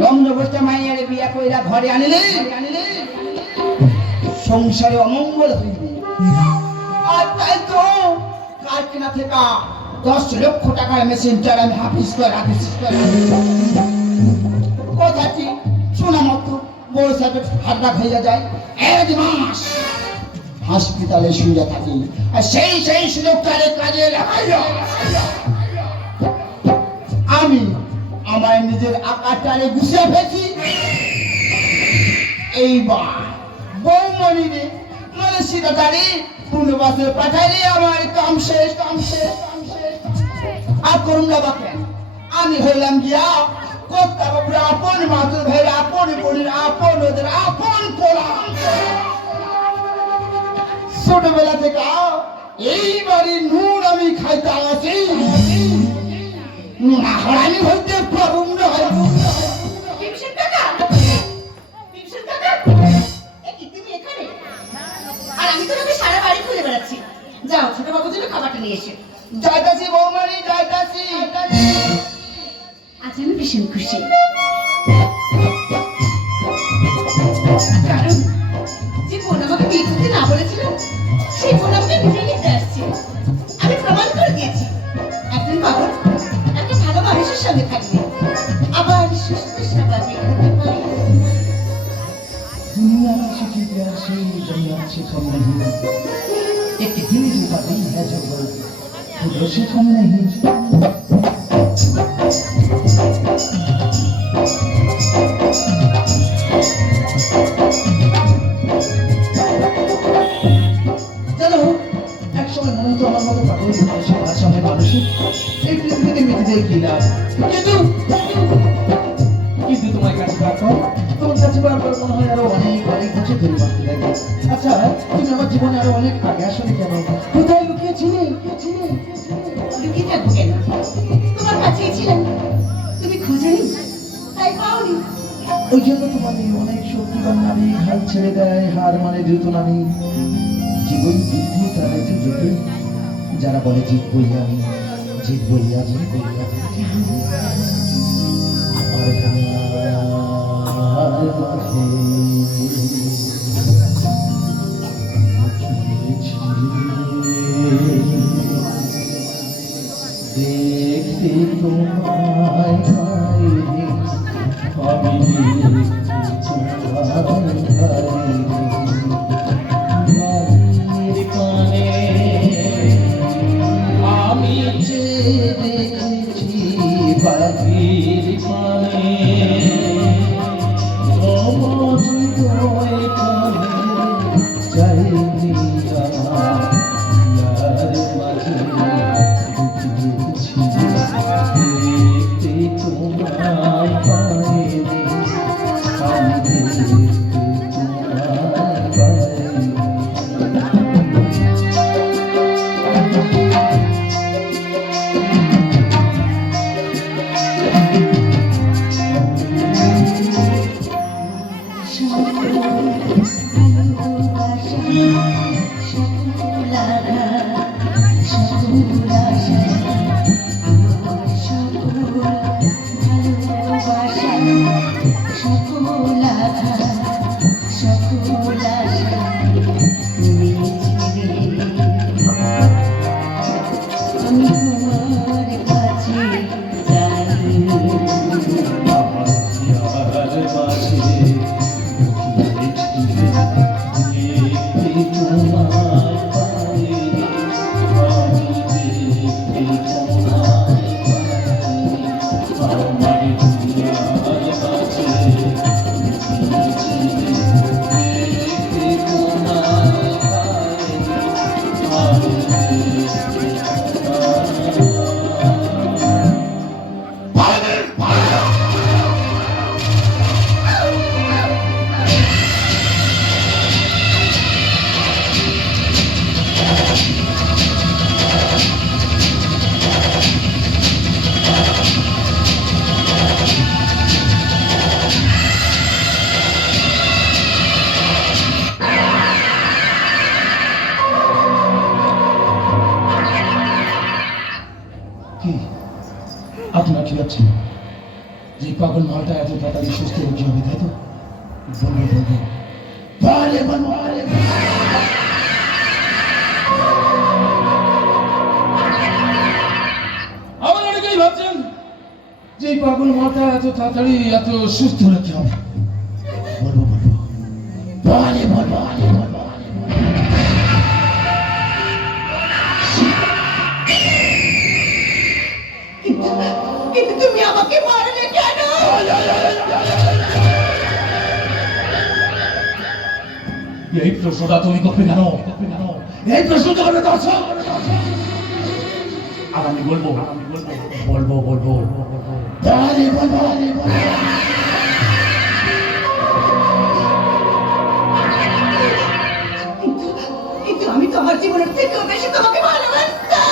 লগ্নভ্রষ্টা মাইয়ারে বিয়া কইরা ঘরে আনিলে সংসারে অমঙ্গল হইবে। আর তাই তো কারখানা থেকে 10 লক্ষ টাকার মেশিনটার আমি হাফিজ করে রাখিছি। কথাটি শোনা মতো বড় সাহেবের হাতটা ভেজা যায়, 1 মাস হাসপাতালে শুয়ে থাকি। আর সেই সুযোগটারে কাজে লাগাইয়া আমি আমার নিজের আকারটারে গুছিয়ে ফেলছি। এইবার বৌমণিরে মানে সীতাটারে পূর্ণবাসে পাঠাইলে আমার কাম শেষ। আর করুন না বাপে, আমি হইলাম গিয়া কর্তা বাবুর আপন মাতুর ভাইয়ের আপন বোনের আপন ওদের আপন পোলা। ছোটবেলা থেকে এই বাড়ির নুন আমি খাইতে আছি, নুন হারানি হইতে পারুম না। যাও ছোট বাবুর জন্য খাবারটা নিয়ে এসে। যাইতাছি বৌমারি, যাইতাছি। আজ আমি ভীষণ খুশি, কারণ যে বোন আমাকে বিয়ে করতে না বলেছিল সেই বোন আমাকে নিজে নিতে আসছে। আমি প্রমাণ করে দিয়েছি একজন বাবু একটা ভালো মানুষের সঙ্গে থাকবে, আবার সুস্থ স্বাভাবিক হতে পারে। दुनिया की प्यासी दुनिया से कम नहीं, एक दिल का दिल है जो खुद से कम नहीं। चलो एक समय मन तो আমার মতো পাগল হয়েছে ভাষায় মানুষের এই পৃথিবীতে মিটে যায় কি লাভ। কিন্তু তোমার কাছে রাখো, তোমার কাছে বারবার মনে হয় আরো অনেক কিছু ধরে রাখতে লাগে। আচ্ছা তুমি আমার জীবনে আরো অনেক আগে আসলে কেন? কোথায় লুকিয়েছিলে? লুকিয়ে থাকবো কেন? তোমার কাছেই ছিলাম, তুমি খুঁজেনি তাই পাওনি। ওই জন্য তোমাকে অনেক শক্তিবান নামে হাল ছেড়ে দেয়, হার মানে দ্রুত নামে জীবন বুদ্ধি তারা একটু জোটে। যারা বলে জিতবই আমি, জিতবই আমি, দেখতে তোমায় আমি দেখেছি বাড়ির পানে চাইনি দেখতে তোমায় পাইনি, আমি দেখতে তোমায় পাইনি। তাড়াতাড়ি সুস্থ হয়ে কি হবে, তাই তো? বলবো বলে বলবো আবার অনেকেই ভাবছেন যে এই পাগল মাথা এত তাড়াতাড়ি এত সুস্থ হলে কি হবে। বলবো কিন্তু কিন্তু তুমি আমাকে মারলে কেন? এই প্রশ্নটা তুমি করবে কেন? এই প্রশ্নটা করে দাও। আর আমি বলবো কিন্তু আমি তোমার জীবনের থেকেও বেশি তোমাকে ভালোবাসতাম।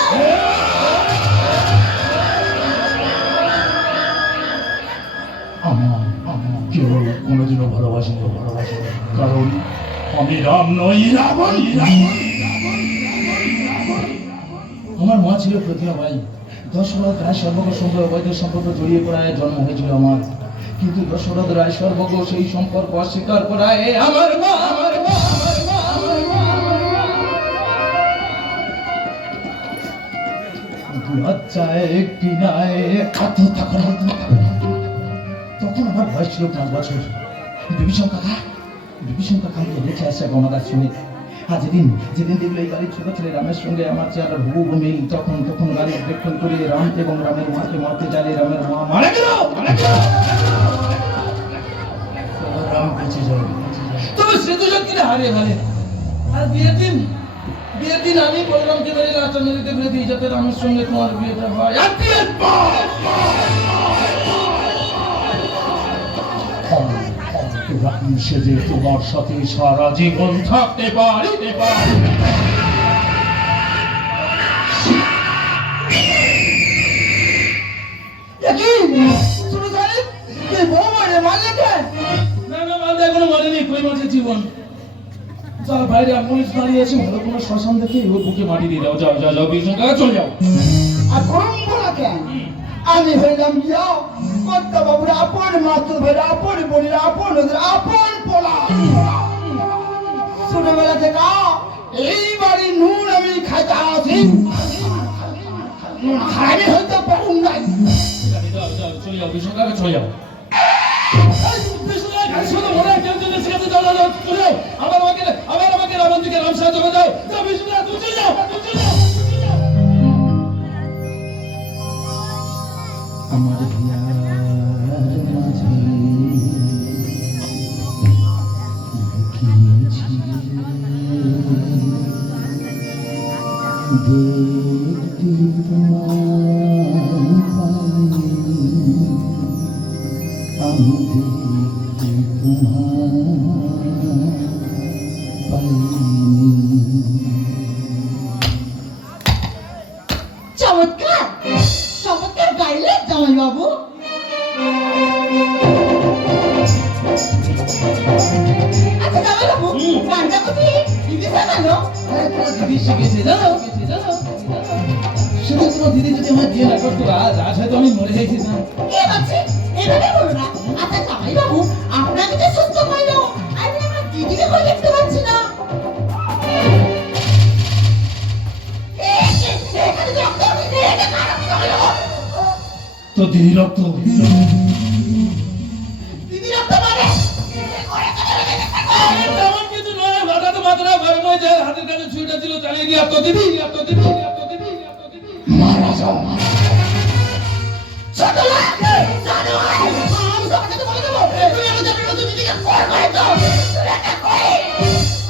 আমার কেউ কোনোদিনও ভালোবাসিনি, কারণ আমি রাম নই, রাবণ। আমার মা ছিল প্রতিমা ভাই। দশরথ রায় সর্বজ্ঞ সম্পর্ক অবৈধ সম্পর্ক জড়িয়ে পড়ায় জন্ম হয়েছিল আমার, কিন্তু দশরথ রায় সর্বজ্ঞ সেই সম্পর্ক অস্বীকার করায় আমার মা লজ্জায় একটি নাই আত্মহত্যা করে। তখন আমার বয়স ছিল 5 বছর। বিভীষণ কাকা আমাকে রেখে আসে গণদার সঙ্গে। আর যেদিন দেখলো এই বাড়ির ছোট ছেলে রামের সঙ্গে আমার চেহারা হুবহু মিল, তখন গাড়ি ব্রেকফোন করে রাম এবং রামের মাকে মারতে চাইলে রামের মা মারা গেল। রাম বেঁচে যায়, তবে স্মৃতিশক্তিটা হারিয়ে ফেলে। আর বিয়ের দিন আমি বলরামকে মেরে লাশটা নদীতে ফেলে দিই, যাতে রামের সঙ্গে তোমার বিয়েটা হয়। আর বিয়ের পর রাম সেজে তোমার সাথে সারা জীবন থাকতে পারি। না মালদা এখনো মরেনি, কই মাছের জীবন। যার বাইরে অ্যাম্বুলেন্স দাঁড়িয়ে আছে, ভালো কোনো শ্মশান দেখে ওর বুকে মাটি দিয়ে দাও। যাও বিষ্ণু কাকা, চলে যাও। আর করবো না কেন? আমি হইলাম যাও কর্তা বাবুর আপন মাতুর ভাইরা, আপন বোনের, আপন ওদের আপন পোলা। ছোটবেলা থেকে এই বাড়ির নুন আমি খাইতে আছি, আমি হইতে পারুন নাই। চলে যাও বিষ্ণু কাকা, চলে যাও। আবার আমাকে রাবণ থেকে রাম সাহায্য করে যাও। বিষ্ণু কাকা, তুমি চলে যাও। আমার হিয়ার মাঝে লুকিয়েছি দেখতে তোমায় পাইনি, আমি দেখতে তোমায় পাইনি। চমৎকার গাইলে জামাই বাবু। আচ্ছা জামাই বাবু, গানটা কোথায় দিদি জানালো? দিদি শিখেছে, জানো সেদিন তোমার দিদি যদি আমার বিয়ে না করতো, আজ হয়তো আমি মরে যেতাম। কে আছে এভাবে বলো না। আচ্ছা জামাই বাবু, আপনাকে যে সুস্থ হইলো, আমি আমার দিদিকে কই দেখতে পাচ্ছি না। তো দিদি রক্ত মানে তেমন কিছু নয়, হঠাৎ মাত্রা গরম হয়ে যায়, হাতের কাছে ছুরিটা ছিল, চালিয়ে দিয়ে তো দিদি মারা যাও।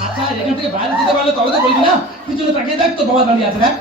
আচ্ছা এখান থেকে বাইরে যেতে পারলে তবে তো বলবি না। পিছনে তাকিয়ে দেখ, তো বাবা দাঁড়িয়ে আছে, দেখ।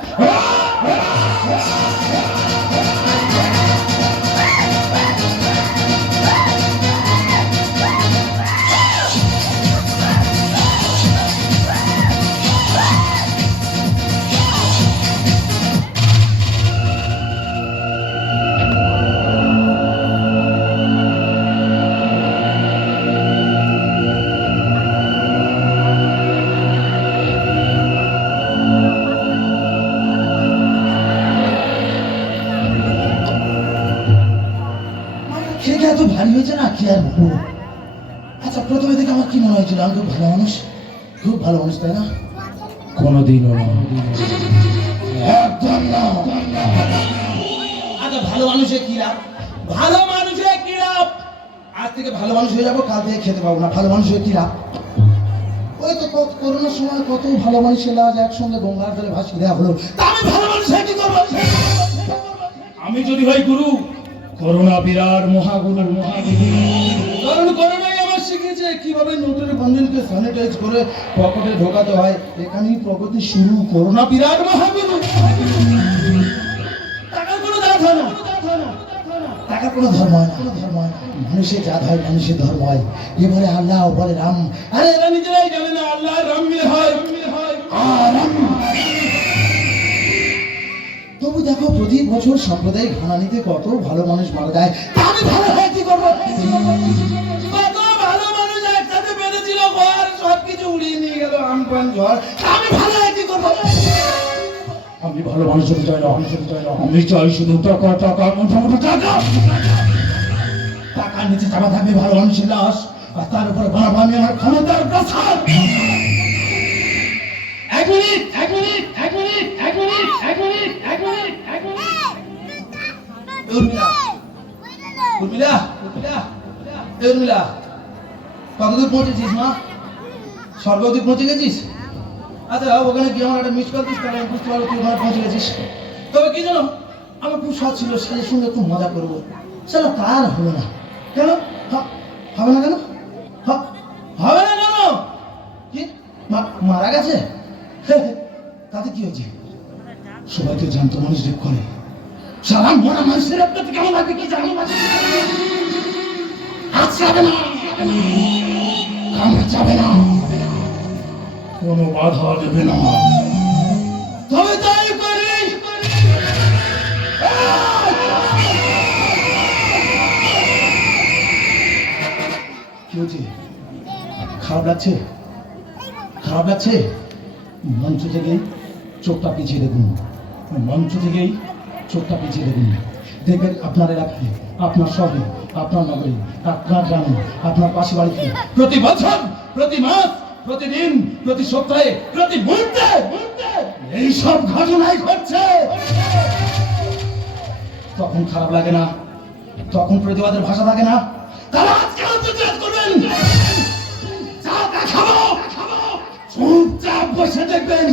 আচ্ছা প্রথমে দেখে আমার কি মনে হয়েছিল আমি খুব ভালো মানুষ, খুব ভালো মানুষ, তাই না? কোনোদিনও না। একদম না। আচ্ছা ভালো মানুষের কি লাভ? ভালো মানুষের কি লাভ? আজ থেকে ভালো মানুষ হয়ে যাবো, কাল থেকে খেতে পাবো না, ভালো মানুষের কি লাভ? ওই তো করোনার সময় কত ভালো মানুষের লাভ একসঙ্গে গঙ্গার জলে ভাসিয়ে দেওয়া হলো, তা আমি ভালো মানুষ হয়ে কি করবো? আমি যদি হই গুরু, করোনা বিরাট মহাগুরু, কারণ করোনাই আমার শিখেছে কিভাবে নোটের বন্ধনকে স্যানিটাইজ করে পকেটে ঢোকাতে হয়। এখানেই প্রগতি শুরু, করোনা বিরাট মহাগুরু। টাকার কোনো দাঁত হয় না, টাকার কোনো ধর্ম হয় না, মানুষের জাত হয়, মানুষের ধর্ম হয়। এবারে আল্লাহ বলে রাম, আরে এরা নিজেরাই জানে না আল্লাহ রাম মিলে হয়। তবু দেখো প্রতি বছর সাম্প্রদায়িক হানানিতে কত ভালো মানুষ মারা যায়, তা আমি ভালো হয়ে কি করবো? কত ভালো মানুষ একসাথে বেঁধেছিল ঘর, সবকিছু উড়িয়ে নিয়ে গেল আমফান ঝড়, তা আমি ভালো হয়ে কি করবো? আমি ভালো মানুষ হতে চাই না, আমি চাই শুধু টাকা, টাকা, মোটা মোটা টাকা। টাকার নিচে চাপা থাকবে ভালো মানুষের লাশ, আর তার উপরে বানাবো আমি আমার ক্ষমতার প্রসাদ। এক মিনিট, এক মিনিট, এক মিনিট, এক মিনিট, এক মিনিট, এক মিনিট, এক মিনিট। উর্মিলা, উর্মিলা, উর্মিলা, কতদূর পৌঁছেছিস মা? স্বর্গ অবধি পৌঁছে গেছিস? আচ্ছা ওখানে গিয়ে আমার একটা মিস কল দিস, তাহলে আমি বুঝতে পারবো তুই ওখানে পৌঁছে গেছিস। তবে কি জানো, আমার খুব শখ ছিল ছেলের সঙ্গে একটু মজা করবো, সেটা তার হলো না। কেন হবে না? কেন হবে না? কেন কি মারা গেছে? তাতে কি হয়েছে? সবাই তো জানতো মানুষ রেপ করে, সারা মরা মানুষের আপনাদের কেমন লাগে কি জানি? যাবে না, যাবে না, কোনো বাধা দেবে না। তবে তাই করি। কি হচ্ছে? খারাপ লাগছে? খারাপ লাগছে? মঞ্চ থেকেই চোখটা পিছিয়ে দেখুন, মঞ্চ থেকেই চোখটা পিছিয়ে দেখুন। দেখবেন আপনার এলাকায়, আপনার শহরে, আপনার নগরে, আপনার গ্রামে, আপনার পাশে বাড়িতে প্রতি বছর, প্রতি মাস, প্রতিদিন, প্রতি সপ্তাহে, প্রতি মুহূর্তে এইসব ঘটনাই ঘটছে। তখন খারাপ লাগে না, তখন প্রতিবাদের ভাষা থাকে না। তারা আজকাল প্রতিবাদ করবেন, চা খাবো, চুপচাপ বসে দেখবেন।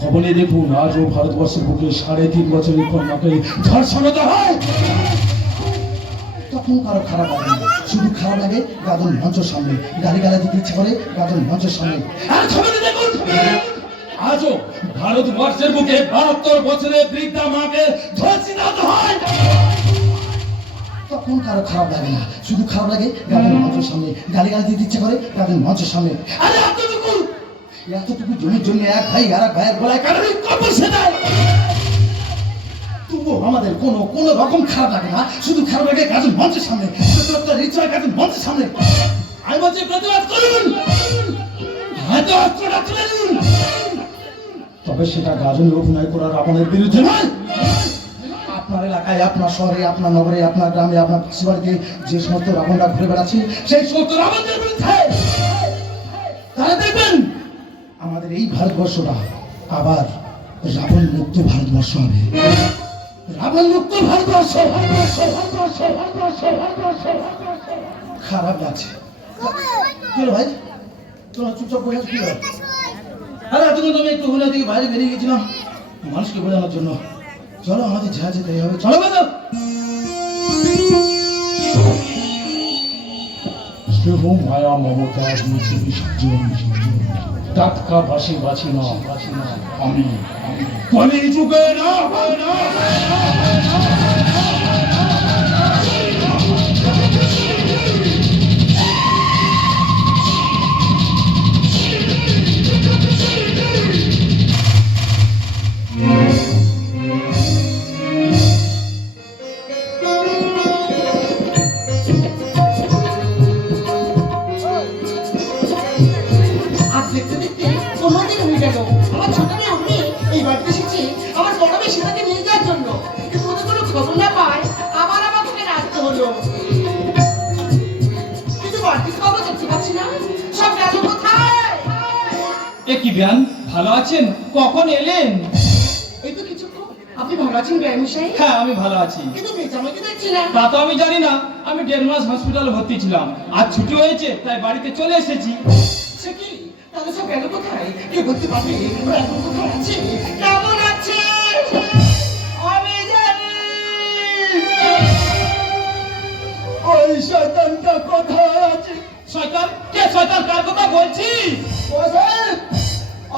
খবরে দেখুন আজও ভারতবর্ষের বুকে 3.5 বছরের কন্যাকে ধর্ষণ হতে হয়। তখন কারো খারাপ লাগে না, শুধু খারাপ লাগে গাজন মঞ্চের সামনে গালি গালা দিতে ইচ্ছে করে গাজন মঞ্চের সামনে। আর খবরে দেখুন আজও ভারতবর্ষের বুকে 72 বছরের বৃদ্ধা মাকে ধর্ষিত হতে হয়। তখন কারো খারাপ লাগে না, শুধু খারাপ লাগে গাজন মঞ্চের সামনে গালি গালা দিতে ইচ্ছে করে গাজন মঞ্চের সামনে। আরে এতটুকু জমির জন্য এক ভাই আর এক ভাইয়ের গলায় কারোরই কবর সেটাই। তবুও আমাদের কোনো রকম খারাপ লাগে না, শুধু খারাপ লাগে গাজন মঞ্চের সামনে, গাজন মঞ্চের সামনে। আমি বলছি প্রতিবাদ করুন, হয়তো অস্ত্রটা তুলে নিন, তবে সেটা গাজনে অভিনয় করার আপনাদের বিরুদ্ধে নয়। আপনার এলাকায়, আপনার শহরে, আপনার নগরে, আপনার গ্রামে, আপনার পাশে যে সমস্ত রাবণরা ঘুরে বেড়াচ্ছে সেই সমস্ত রাবণদের বিরুদ্ধে। তাহলে দেখবেন আমাদের এই ভারতবর্ষটা আবার রাবণ মুক্ত ভারতবর্ষ হবে। রাবণ মুক্ত ভারতবর্ষ। খারাপ লাগছে কি হলো ভাই? তোমরা চুপচাপ বসে আছো কি হয়? আরে এতক্ষণ আমি একটু হুলা দিকে বাইরে বেরিয়ে গেছিলাম মানুষকে বোঝানোর জন্য। চলো আমাদের যা যেতে হবে, চলো বেদো। স্নেহ মায়া মমতা দিয়েছে বিসর্জন, টাটকা ভাসি বাঁচি না আমি কলি যুগে না। আজ দেখতে দেখতে 15 দিন চলে গেল। আমার ছোট মেয়ে অমনি এই বাড়িতে এসেছে আমার বড় মেয়ে সীতাকে নিয়ে যাওয়ার জন্য, কিন্তু ওদের কোনো খবর না পায় আবার আমাকে রাখতে হলো। কিন্তু বাড়িতে খবর দেখতে পাচ্ছি না, সব গেল কোথায়? এ কি বিয়ান, ভালো আছেন? কখন এলেন? এই তো কিছুক্ষণ। আপনি ভালো আছেন গ্রামশাই? হ্যাঁ, আমি ভালো আছি। কিন্তু মেজামাইকে দেখছি না। তা তো আমি জানি না, আমি 1.5 মাস হসপিটালে ভর্তি ছিলাম, আজ ছুটি হয়েছে তাই বাড়িতে চলে এসেছি। সে কি? তাহলে সব গেল কোথায়? কে বলতে পারবে ওরা এখন কোথায় আছে? কেমন আছে? আমি জানি। ওই শয়তানটা কোথায় আছে? শয়তান? কে শয়তান? কার কথা বলছিস? বসেন,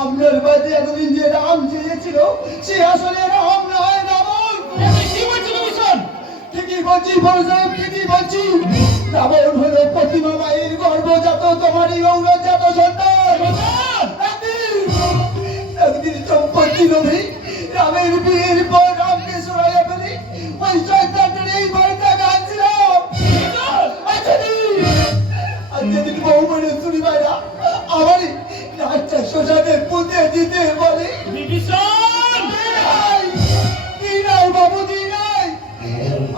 আপনার বাড়িতে এতদিন যে রাম চেয়েছিল সে আসলে রাম নয়, রাবণ। তুই কি বলছিস বিভীষণ? ঠিকই বলছি বসেন, ঠিকই বলছি। রাবণ হলো প্রতিমা মায়ের গর্ভজাত তোমারই ঔরজাত সন্তান। বিভীষণ! একদিন সম্পত্তি লোভে রামের বিয়ের পর রামকে সরাইয়া ফেলে ওই শয়তানটার এই বাড়িতে গাছিল। আর যেদিন বউ বলে শুনি ভাইরা আমারই নাচটা শ্মশানে পুঁতে দিতে বলে। বিভীষণ! দিনাই বাবু দিনাই,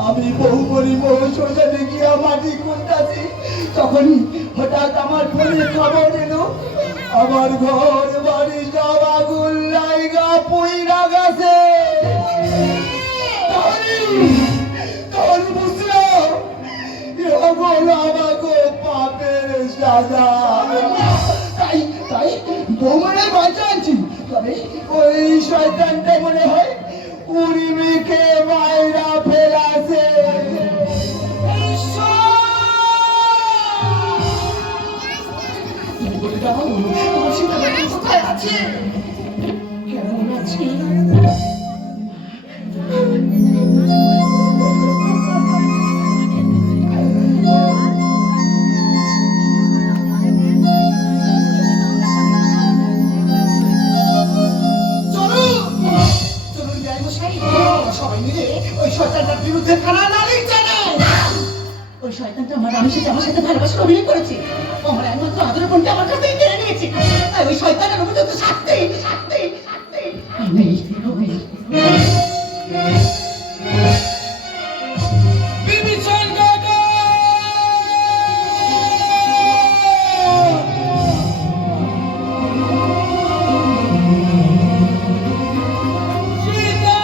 আমি বহু বলি বহু শ্মশানে গিয়া মাটি খুঁজতাছি, তখনই হঠাৎ আমার ফোনে খবর এলো আমার ঘর বাড়ি সব আগুন লাইগা পুইরা গেছে। তখন বুঝলাম এখন আমাকে পাপের সাজা। তাই তাই বৌমারে বাঁচাচ্ছি, তবে ওই শয়তানটা মনে হয় উর্মিকে মায়েরা ফেলাছে। তুমি বলে দাও তোমার সীতাটা কোথায় আছে? কেমন আছে? সবাই মিলে ওই শয়তানটার বিরুদ্ধে থানা নালিশ জানাও। ওই শয়তানটা আমার সাথে ভালোবাসার অভিনয় করেছে, আমার একমাত্র আদরের বোনকে আমার কাছ থেকে কেড়ে নিয়েছে, তাই ওই শয়তানের উপযুক্ত শাস্তি শাস্তি শাস্তি আমি বিভীষণ কাকা! সীতা!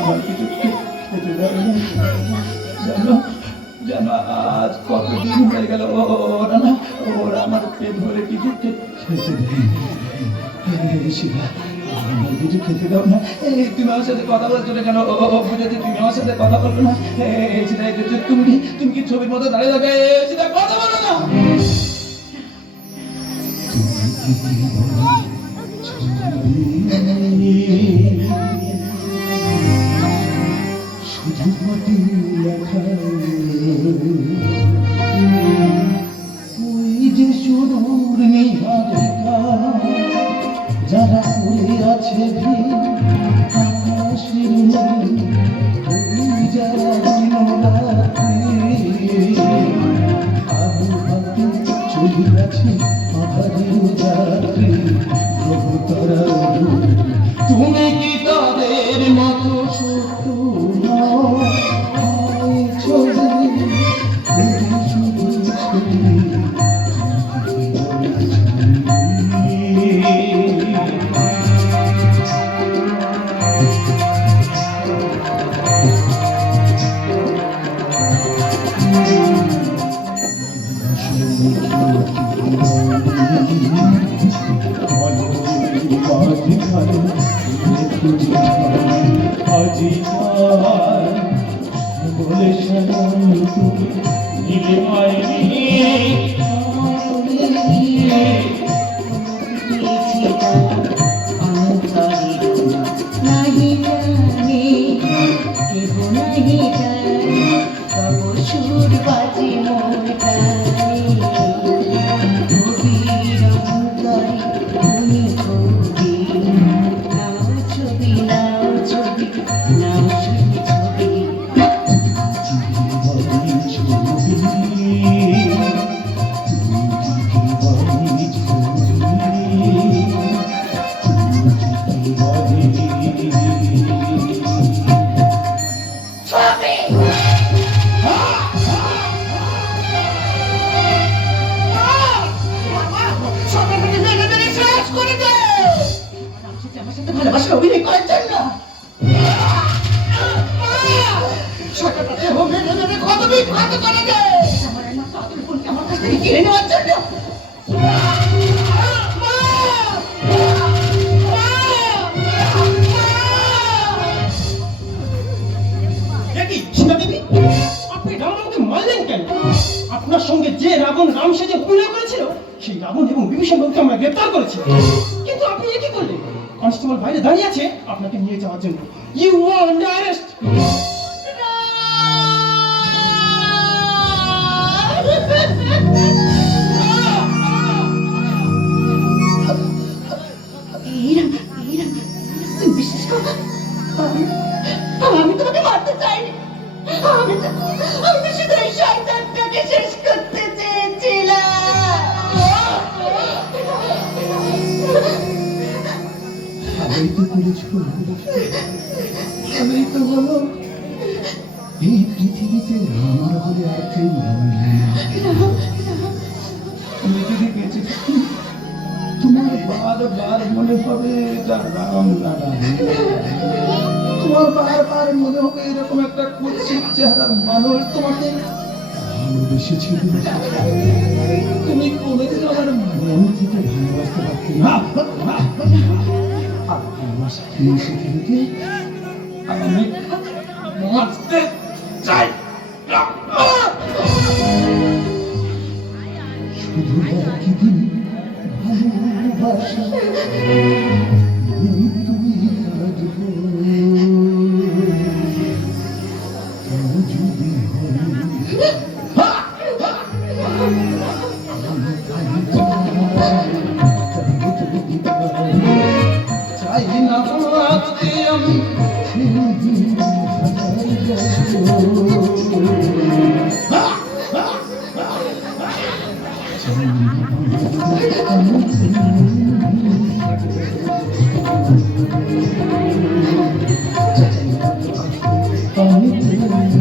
আমার কিছু খেতে দেবে না। জানো জানো আজ কতদিন হয়ে গেল ওরা আমার পেট ভরে কিছু খেতে দেয়। শিবা, আমার কিছু খেতে দাও না। তুমি আমার সাথে কথা বলছো না কেন? বুঝেছি তুমি আমার সাথে কথা বলছো না। সেটা তুমি কি ছবির মতো দাঁড়িয়ে থাকবে? সেটা কথা বলো না। শুধু মাটি লেখা ওই যে সুদূর নিহারিকা যারা করে আছে আকাশের নীল, ওই যারা দিন রাত্রি আবু হাতে চলে গেছে আধারের যাত্রী প্রভু তারা। তুমি কি তাদের মতো শত্রু নও? ছবি শুধু ছবি বলে নীলে নাহি জানে কেহ নাহি জানে তব সুর বাজে মোর প্রাণে গভীর অন্তরে ভালোবাসার অভিনয় করার জন্য ছোটটা দেহ মেনে মেনে কত বিখ্যাত করে দে আমার একমাত্র আদরের বোনকে আমার কাছ থেকে কেড়ে নেওয়ার জন্য। দেখি সীতা দেবী, আপনি রাবণকে মারলেন কেন? আপনার সঙ্গে যে রাবণ রাম সেজে অভিনয় করেছিল, সেই রাবণ এবং বিভীষণ বাবুকে আমরা গ্রেপ্তার করেছি। কিন্তু আপনি এ কি করলেন? কনস্টেবল বাইরে দাঁড়িয়ে আছে আপনাকে নিয়ে যাওয়ার জন্য। You are under arrest. তুমি বিশ্বাস করো, আমি তোমাকে মারতে চাইনি। আমি তো শুধু এই শয়তানটাকে শেষ করতে চেয়েছিলাম। আমি তো করেছি, আমি তো বলো এই পৃথিবীতে আমার বলে আর কেউ রইল না। আমি যদি বেঁচে থাকি তোমার বারবার মনে হবে এটা রাম না রাম। তোমার বারবার মনে হবে এরকম একটা কুৎসিত চেহারার মানুষ তোমাকে ভালোবেসেছিল। তুমি কোনোদিন আমার মন থেকে ভালোবাসতে পারতে না। আর ভালোবাসা খেয়ে শিখে থেকে আমি বাঁচতে চাই। শুধু একই দিন ভালোবাসা তুমি কাঁদবো যদি চাই না আজকে আমি আমি